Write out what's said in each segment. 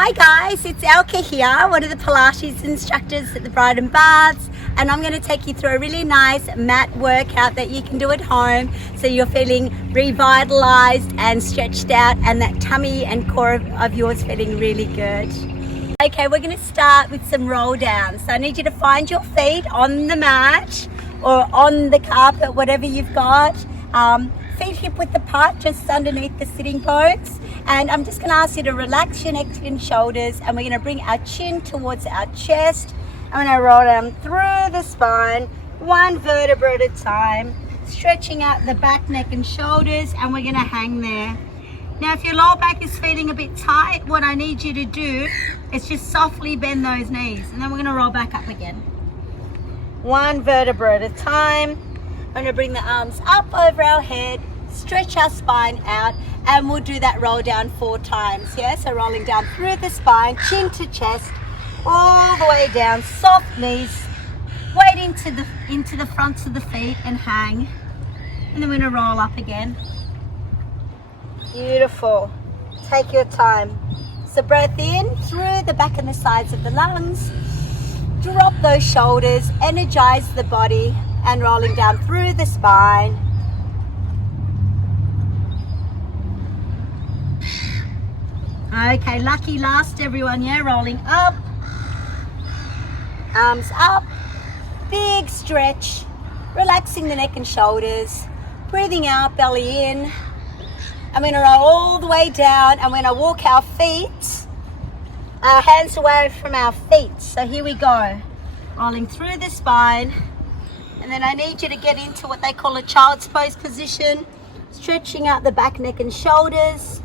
Hi guys, it's Elka here, one of the Pilates instructors at the Brighton Baths, and I'm going to take you through a really nice mat workout that you can do at home so you're feeling revitalized and stretched out and that tummy and core of yours feeling really good. Okay, we're going to start with some roll downs. So I need you to find your feet on the mat or on the carpet, whatever you've got. Feet hip width apart, just underneath the sitting bones. And I'm just going to ask you to relax your neck and shoulders, and we're going to bring our chin towards our chest. I'm going to roll down through the spine, one vertebra at a time, stretching out the back, neck and shoulders, and we're going to hang there. Now, if your lower back is feeling a bit tight, what I need you to do is just softly bend those knees, and then we're going to roll back up again. One vertebra at a time. I'm going to bring the arms up over our head, stretch our spine out, and we'll do that roll down 4 times. Yeah, so rolling down through the spine, chin to chest, all the way down, soft knees, weight into the fronts of the feet and hang. And then we're going to roll up again. Beautiful. Take your time. So breath in through the back and the sides of the lungs. Drop those shoulders, energize the body, and rolling down through the spine. Okay, lucky last everyone, yeah, rolling up, arms up, big stretch, relaxing the neck and shoulders, breathing out, belly in. I'm going to roll all the way down, and we're going to walk our feet, our hands away from our feet. So here we go, rolling through the spine. And then I need you to get into what they call a child's pose position, stretching out the back, neck and shoulders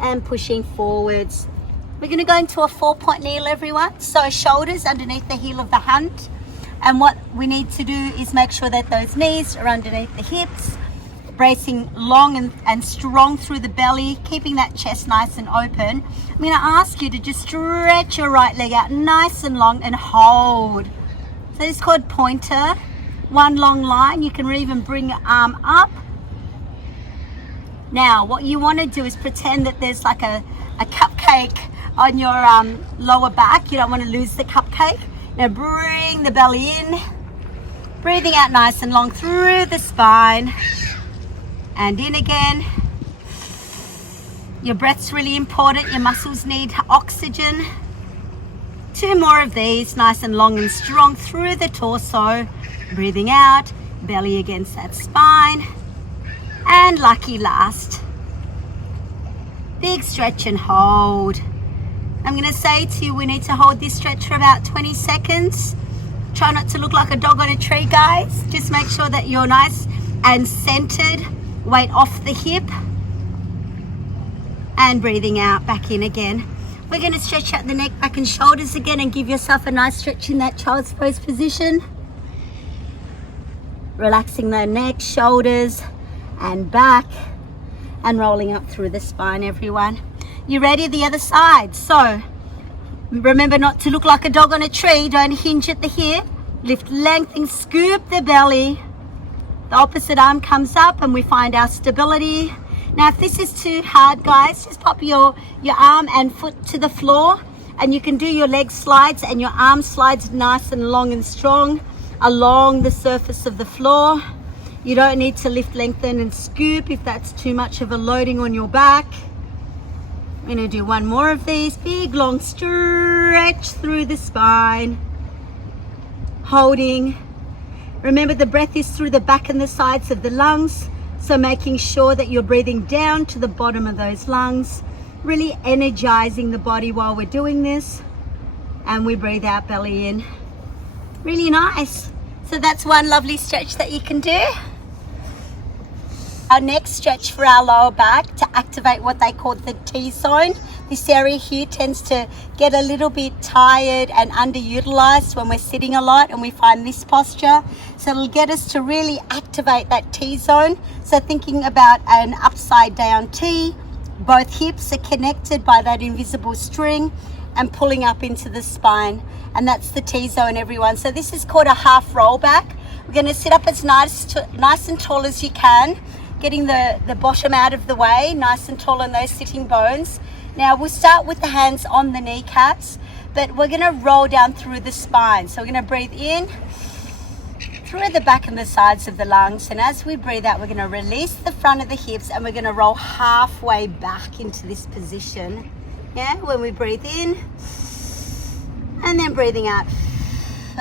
and pushing forwards. We're going to go into a 4-point kneel, everyone. So shoulders underneath the heel of the hand. And what we need to do is make sure that those knees are underneath the hips, bracing long and strong through the belly, keeping that chest nice and open. I'm going to ask you to just stretch your right leg out nice and long and hold. So it's called pointer, one long line. You can even bring your arm up. Now, what you want to do is pretend that there's like a cupcake on your lower back. You don't want to lose the cupcake. Now bring the belly in, breathing out nice and long through the spine, and in again. Your breath's really important. Your muscles need oxygen. 2 more of these, nice and long and strong through the torso. Breathing out, belly against that spine. And lucky last. Big stretch and hold. I'm going to say to you, we need to hold this stretch for about 20 seconds. Try not to look like a dog on a tree, guys. Just make sure that you're nice and centered. Weight off the hip. And breathing out, back in again. We're going to stretch out the neck, back and shoulders again, and give yourself a nice stretch in that child's pose position. Relaxing the neck, shoulders and back, and rolling up through the spine, everyone. You ready? The other side. So remember not to look like a dog on a tree. Don't hinge at the hip. Lift, lengthen, scoop the belly. The opposite arm comes up and we find our stability. Now, if this is too hard, guys, just pop your arm and foot to the floor, and you can do your leg slides and your arm slides nice and long and strong along the surface of the floor. You don't need to lift, lengthen and scoop if that's too much of a loading on your back. I'm going to do 1 more of these. Big, long stretch through the spine. Holding. Remember, the breath is through the back and the sides of the lungs. So making sure that you're breathing down to the bottom of those lungs, really energizing the body while we're doing this. And we breathe out, belly in. Really nice. So that's one lovely stretch that you can do. Our next stretch for our lower back to activate what they call the T-zone. This area here tends to get a little bit tired and underutilized when we're sitting a lot and we find this posture. So it'll get us to really activate that T-zone. So thinking about an upside down T, both hips are connected by that invisible string and pulling up into the spine. And that's the T-zone, everyone. So this is called a half roll back. We're going to sit up as nice and tall as you can. getting the bottom out of the way, nice and tall on those sitting bones. Now we'll start with the hands on the kneecaps, but we're gonna roll down through the spine. So we're gonna breathe in through the back and the sides of the lungs, and as we breathe out, we're gonna release the front of the hips and we're gonna roll halfway back into this position. Yeah, when we breathe in, and then breathing out,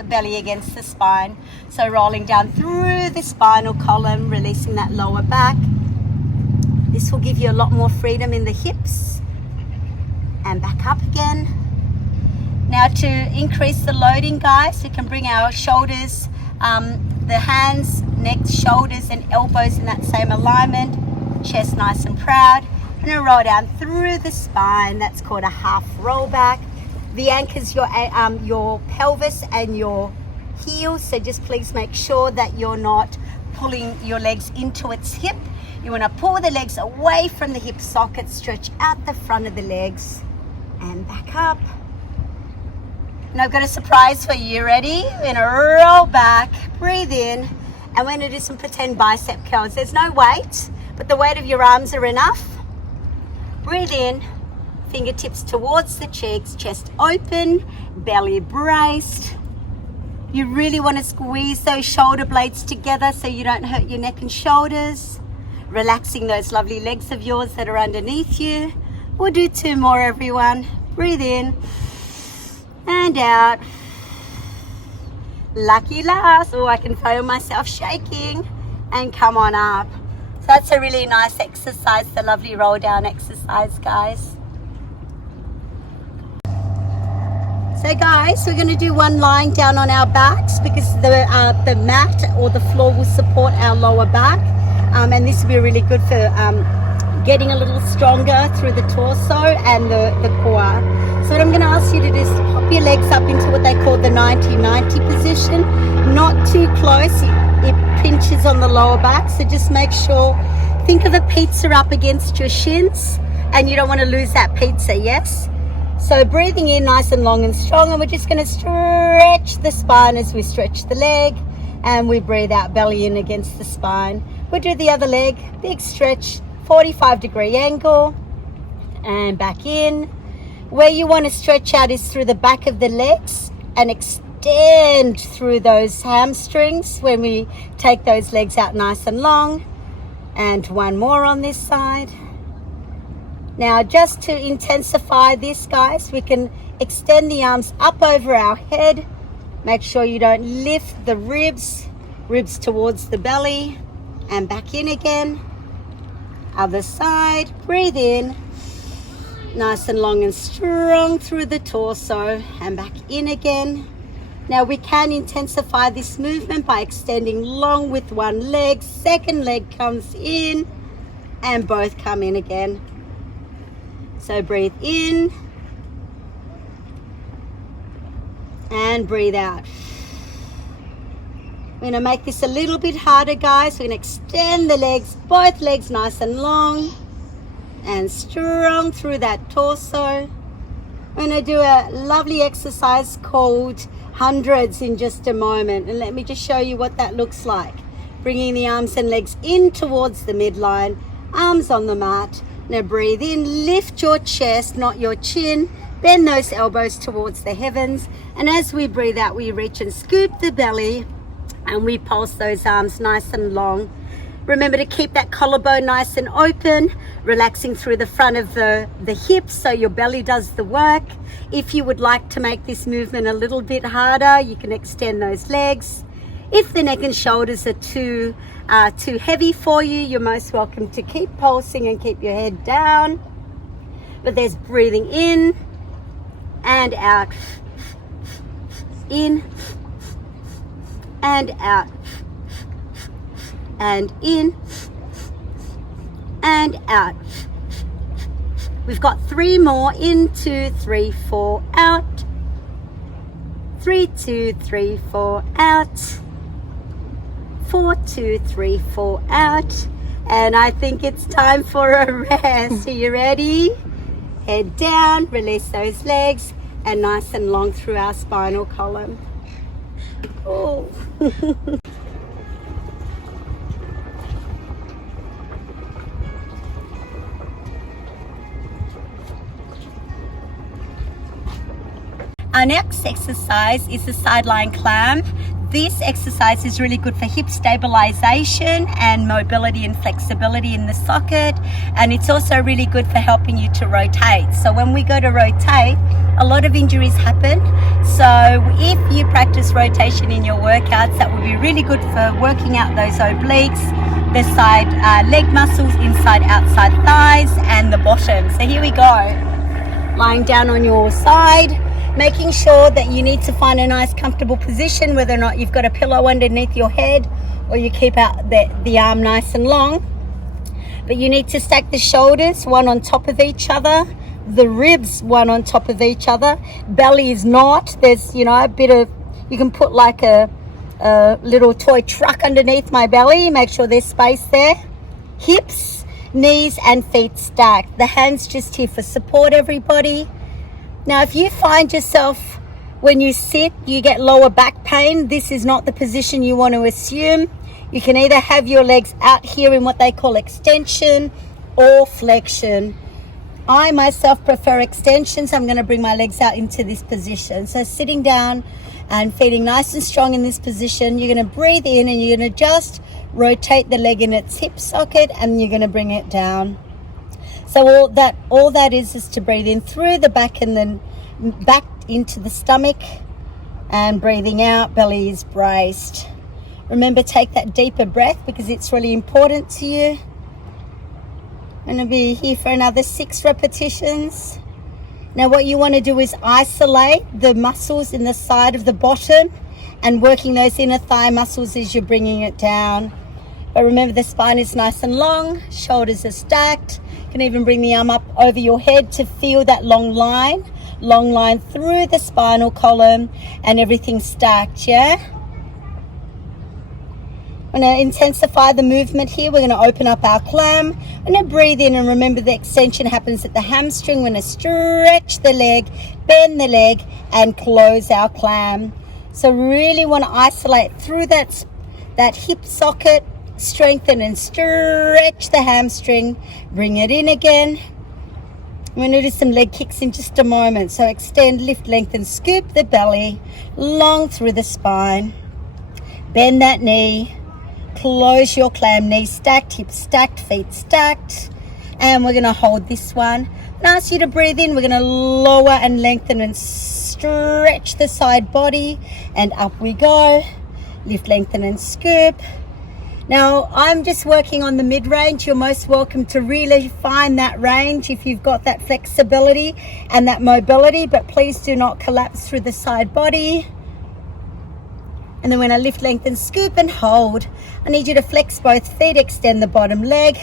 belly against the spine. So rolling down through the spinal column, releasing that lower back. This will give you a lot more freedom in the hips. And back up again. Now to increase the loading, guys, we can bring our shoulders, the hands, neck, shoulders and elbows in that same alignment. Chest nice and proud. I'm going to roll down through the spine. That's called a half roll back. The anchor's your pelvis and your heels, so just please make sure that you're not pulling your legs into its hip. You want to pull the legs away from the hip socket, stretch out the front of the legs and back up. And I've got a surprise for you. Ready? We're going to roll back, breathe in, and we're going to do some pretend bicep curls. There's no weight, but the weight of your arms are enough. Breathe in, fingertips towards the cheeks, chest open, belly braced. You really want to squeeze those shoulder blades together so you don't hurt your neck and shoulders. Relaxing those lovely legs of yours that are underneath you. We'll do 2 more, everyone. Breathe in and out. Lucky last. Oh, I can feel myself shaking. And come on up. So that's a really nice exercise, the lovely roll down exercise, guys. So guys, we're going to do one lying down on our backs because the mat or the floor will support our lower back, and this will be really good for getting a little stronger through the torso and the core. So what I'm going to ask you to do is to pop your legs up into what they call the 90-90 position. Not too close, it pinches on the lower back, so just make sure, think of a pizza up against your shins, and you don't want to lose that pizza, yes? So breathing in nice and long and strong, and we're just going to stretch the spine as we stretch the leg, and we breathe out, belly in against the spine. We'll do the other leg, big stretch, 45-degree angle, and back in. Where you want to stretch out is through the back of the legs and extend through those hamstrings when we take those legs out nice and long. And one more on this side. Now, just to intensify this, guys, we can extend the arms up over our head. Make sure you don't lift the ribs towards the belly, and back in again. Other side, breathe in, nice and long and strong through the torso, and back in again. Now we can intensify this movement by extending long with one leg. Second leg comes in, and both come in again. So breathe in and breathe out. We're going to make this a little bit harder, guys. We're going to extend the legs, both legs nice and long and strong through that torso. We're going to do a lovely exercise called hundreds in just a moment. And let me just show you what that looks like. Bringing the arms and legs in towards the midline, arms on the mat. Now breathe in, lift your chest, not your chin. Bend those elbows towards the heavens. And as we breathe out, we reach and scoop the belly, and we pulse those arms nice and long. Remember to keep that collarbone nice and open, relaxing through the front of the hips so your belly does the work. If you would like to make this movement a little bit harder, you can extend those legs. If the neck and shoulders are too heavy for you, you're most welcome to keep pulsing and keep your head down. But there's breathing in and out, in and out, and in and out. We've got 3 more. In, 2, 3, 4, out. 3, 2, 3, 4, out. 4, 2, 3, 4, out. And I think it's time for a rest. Are you ready? Head down, release those legs, and nice and long through our spinal column. Oh. Our next exercise is the sideline climb. This exercise is really good for hip stabilization and mobility and flexibility in the socket, and it's also really good for helping you to rotate. So when we go to rotate, a lot of injuries happen. So if you practice rotation in your workouts, that would be really good for working out those obliques, the side leg muscles, inside outside thighs, and the bottom. So here we go. Lying down on your side, making sure that you need to find a nice comfortable position, whether or not you've got a pillow underneath your head or you keep out the arm nice and long. But you need to stack the shoulders one on top of each other, the ribs one on top of each other. Belly is not. There's, you know, a bit of, you can put like a little toy truck underneath my belly. Make sure there's space there. Hips, knees and feet stacked. The hands just here for support, everybody. Now, if you find yourself when you sit, you get lower back pain, this is not the position you want to assume. You can either have your legs out here in what they call extension or flexion. I myself prefer extension, so I'm going to bring my legs out into this position. So sitting down and feeling nice and strong in this position, you're going to breathe in and you're going to just rotate the leg in its hip socket and you're going to bring it down. So all that is to breathe in through the back and then back into the stomach, and breathing out, belly is braced. Remember, take that deeper breath because it's really important to you. I'm going to be here for another 6 repetitions. Now what you want to do is isolate the muscles in the side of the bottom and working those inner thigh muscles as you're bringing it down. But remember, the spine is nice and long, shoulders are stacked. You can even bring the arm up over your head to feel that long line through the spinal column and everything stacked, yeah? We're going to intensify the movement here. We're going to open up our clam. We're going to breathe in, and remember the extension happens at the hamstring. We're going to stretch the leg, bend the leg, and close our clam. So really want to isolate through that hip socket, strengthen and stretch the hamstring, bring it in again. I'm going to do some leg kicks in just a moment. So extend, lift, lengthen, scoop the belly, long through the spine. Bend that knee, close your clam, knees stacked, hips stacked, feet stacked. And we're going to hold this one. And ask you to breathe in. We're going to lower and lengthen and stretch the side body. And up we go. Lift, lengthen and scoop. Now, I'm just working on the mid-range. You're most welcome to really find that range if you've got that flexibility and that mobility, but please do not collapse through the side body. And then when I lift, lengthen, scoop and hold, I need you to flex both feet, extend the bottom leg,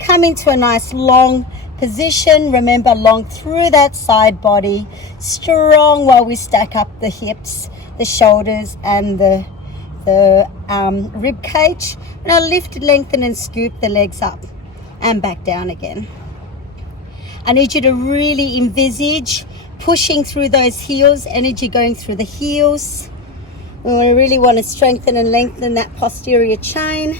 come into a nice long position. Remember, long through that side body, strong while we stack up the hips, the shoulders and the rib cage. And I'll lift, lengthen and scoop the legs up and back down again. I need you to really envisage pushing through those heels, energy going through the heels. We really want to strengthen and lengthen that posterior chain.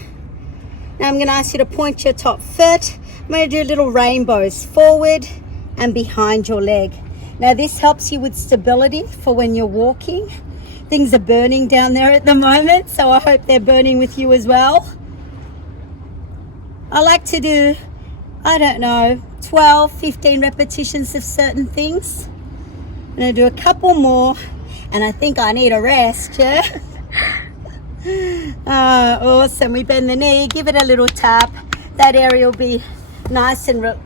Now I'm going to ask you to point your top foot. I'm going to do little rainbows forward and behind your leg. Now this helps you with stability for when you're walking. Things are burning down there at the moment, so I hope they're burning with you as well. I like to do, 12, 15 repetitions of certain things. I'm going to do a couple more, and I think I need a rest, yeah? Awesome. We bend the knee, give it a little tap. That area will be nice and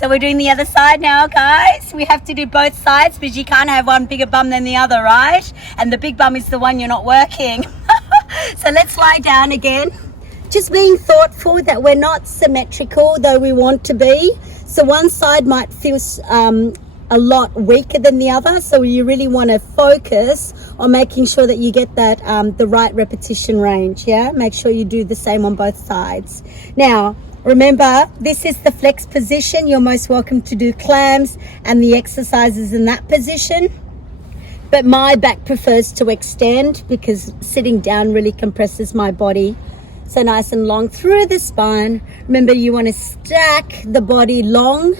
so we're doing the other side now, guys. We have to do both sides because you can't have one bigger bum than the other, right? And the big bum is the one you're not working. So let's lie down again. Just being thoughtful that we're not symmetrical, though we want to be. So one side might feel a lot weaker than the other. So you really want to focus on making sure that you get that the right repetition range, yeah? Make sure you do the same on both sides. Now, remember, this is the flex position. You're most welcome to do clams and the exercises in that position. But my back prefers to extend because sitting down really compresses my body. So nice and long through the spine. Remember, you want to stack the body long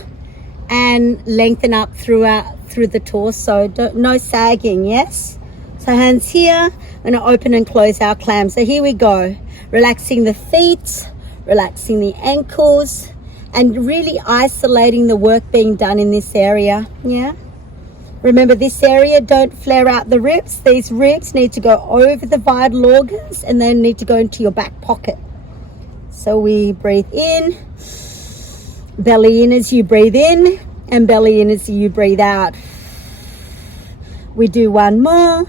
and lengthen up throughout through the torso. No sagging, yes? So hands here, and open and close our clam. So here we go. Relaxing the feet, relaxing the ankles, and really isolating the work being done in this area, yeah? Remember this area, don't flare out the ribs. These ribs need to go over the vital organs and then need to go into your back pocket. So we breathe in, belly in as you breathe in, and belly in as you breathe out. We do one more,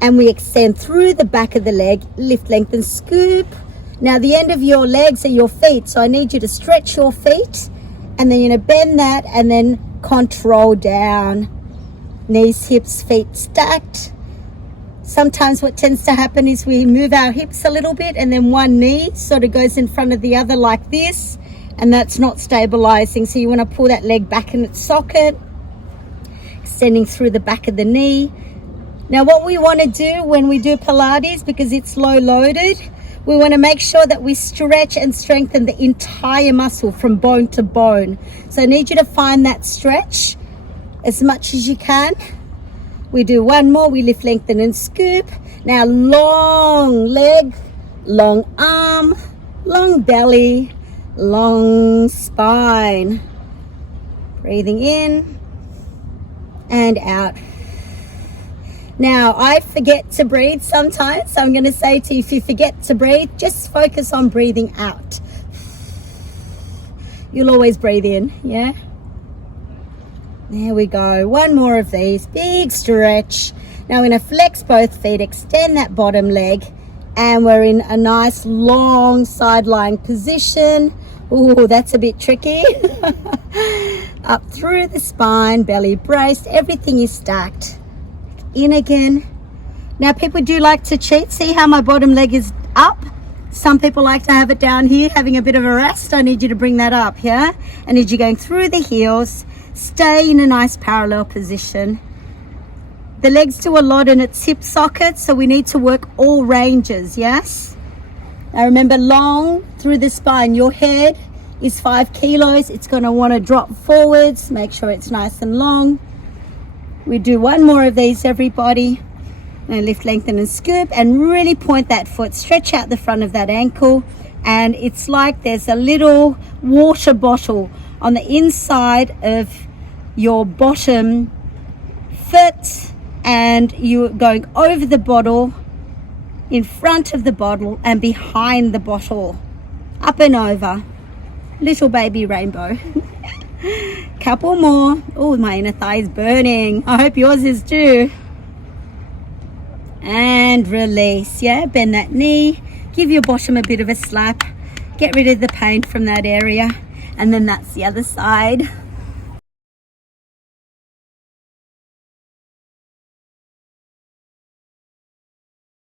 and we extend through the back of the leg, lift, lengthen, scoop. Now the end of your legs are your feet, so I need you to stretch your feet, and then you're gonna bend that and then control down. Knees, hips, feet stacked. Sometimes what tends to happen is we move our hips a little bit and then one knee sort of goes in front of the other like this, and that's not stabilizing. So you want to pull that leg back in its socket, extending through the back of the knee. Now what we want to do when we do Pilates, because it's low loaded, we want to make sure that we stretch and strengthen the entire muscle from bone to bone. So I need you to find that stretch as much as you can. We do one more, we lift, lengthen and scoop. Now long leg, long arm, long belly, long spine. Breathing in and out. Now, I forget to breathe sometimes, so I'm going to say to you, if you forget to breathe, just focus on breathing out. You'll always breathe in, yeah? There we go. One more of these. Big stretch. Now, we're going to flex both feet, extend that bottom leg, and we're in a nice long side lying position. Ooh, that's a bit tricky. Up through the spine, belly braced, everything is stacked. In again. Now people do like to cheat. See how my bottom leg is up? Some people like to have it down here, having a bit of a rest. I need you to bring that up, yeah? I need you going through the heels. Stay in a nice parallel position. The legs do a lot in its hip socket, so we need to work all ranges, yes? Now remember, long through the spine. Your head is 5 kilos. It's going to want to drop forwards. Make sure it's nice and long. We do one more of these, everybody. And lift, lengthen and scoop, and really point that foot. Stretch out the front of that ankle, and it's like there's a little water bottle on the inside of your bottom foot, and you're going over the bottle, in front of the bottle and behind the bottle, up and over. Little baby rainbow. Couple more. Oh, my inner thigh is burning. I hope yours is too. And release, yeah? Bend that knee. Give your bottom a bit of a slap. Get rid of the pain from that area. And then that's the other side.